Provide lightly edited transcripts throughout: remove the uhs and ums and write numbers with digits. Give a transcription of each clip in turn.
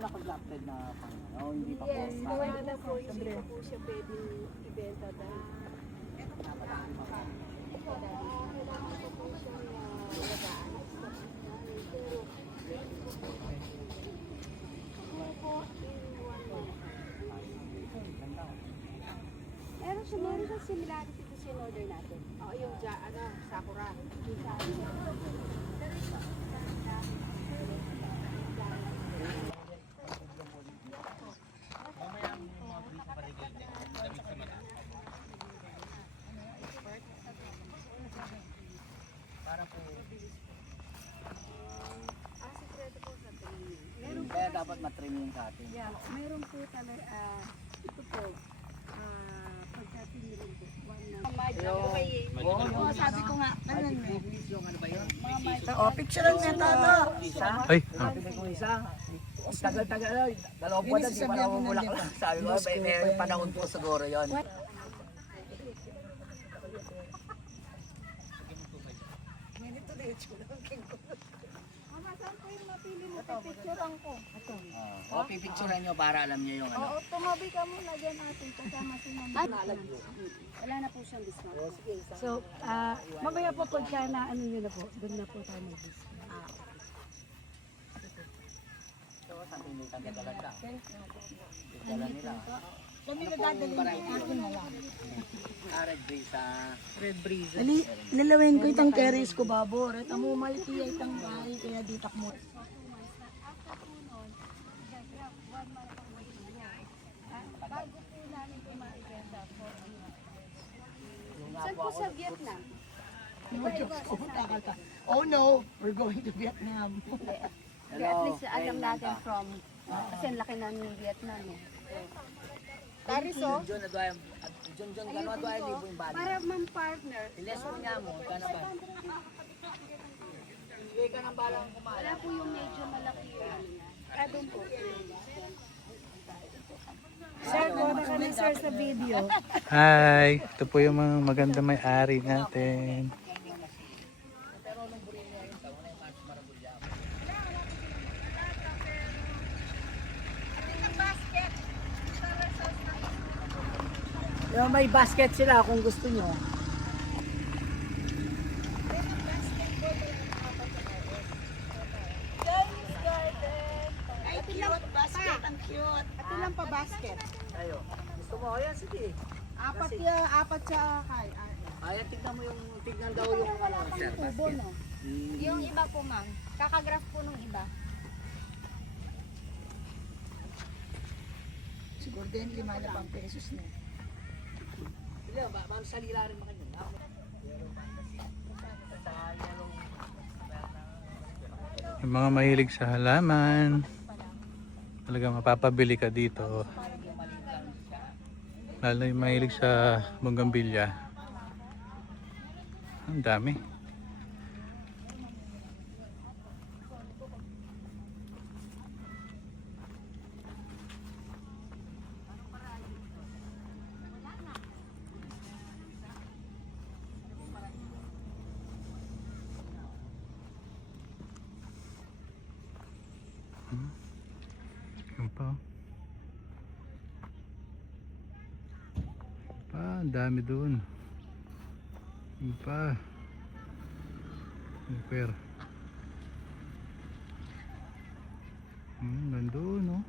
naka-grafted na pang ano, hindi pa po. Yes, wala na po, hindi pa po siya pwedeng ibenta dahil kailangan pa po siyang lagaan. Meron siyang similarity to sa order natin. Oo, yung sakura. Para po. Sikreto po sa training. Kaya dapat matrim sa atin. Yeah, meron po talaga, ito po, pagka-tinirin po, Oo, sabi ko nga, yung ano ba yun? picturean niya tata. Isa? Ay, Sabi ko isa. Tagal-tagal, dalawang buwan na di pa namumulak lang. Sabi ko, may panahon po siguro yun. Saan po yung napili mo? Pipicturean ko. Ito. O, pipicturean nyo para alam nyo yung ano. Oo, tumabi ka muna dyan natin kasama si Mama. Wala na po siyang discount. So, mamaya po pagka na ano nyo na po, doon na po tayo mag-discount. So, sa ating may tagagalan ka. Dala nila. Kami nadadali na akin na lang. Red Breeze, Red Breeze. Nilawin ko itang keris ko babor. At amo maliti ay itang bahay kaya ditak mo. Saan po sa Vietnam? Oh no, we're going to Vietnam. At least alam natin from, kasi ang laki namin ng Vietnam eh. Tariso? John, gano'n adwa ay libo yung bali. Para man-partner, Iles mo niya mo, ka na ba? Hindi ka nang balang kumain. wala po yung medyo malaki yung ano niya. Doon po. Sir, kuha ka na sir sa video. hi. Ito po yung mga maganda may-ari natin. Yung may basket sila kung gusto nyo. Ay, cute basket, ang cute. Ito lang pa basket. Ayo. Gusto mo? Ayan, sige. Apat siya kay. Ayan, tignan daw yung ano, sir. Basket. Yung iba po ma'am, kakagraph po nung iba. Siguro din 5 pesos na. Hindi, ma'am, salila rin makain yun. Yung mga mahilig sa halaman, talaga mapapabili ka dito. Lalo yung mahilig sa bougainvillea. Ang dami. Yun pa. Ang dami doon. Yun pa. Super. Nandun, no?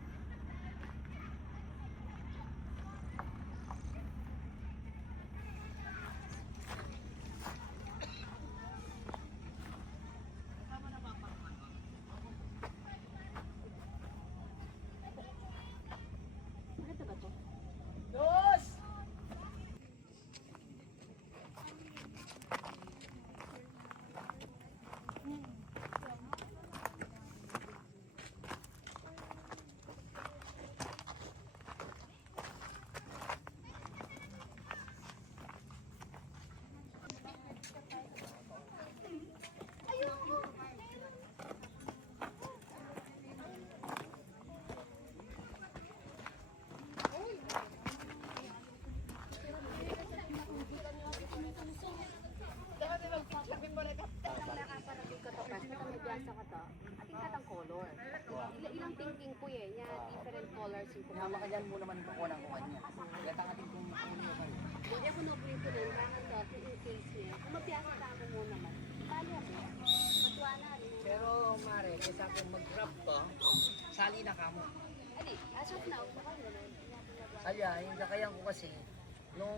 colors yung Kaya makayan mo naman ito ko ng kuhan niya. Kaya tangatin kong kuhan niya. Hindi ako nublito rin, parang dati in case niya. Kung mapiyasa tama mo naman, kaya mo. Matuwa na rin. Pero Mare, kaysa kung mag-grab to, sali na kamo. Ali, as of now, baka naman. Kaya, yung kakayan ko kasi, nung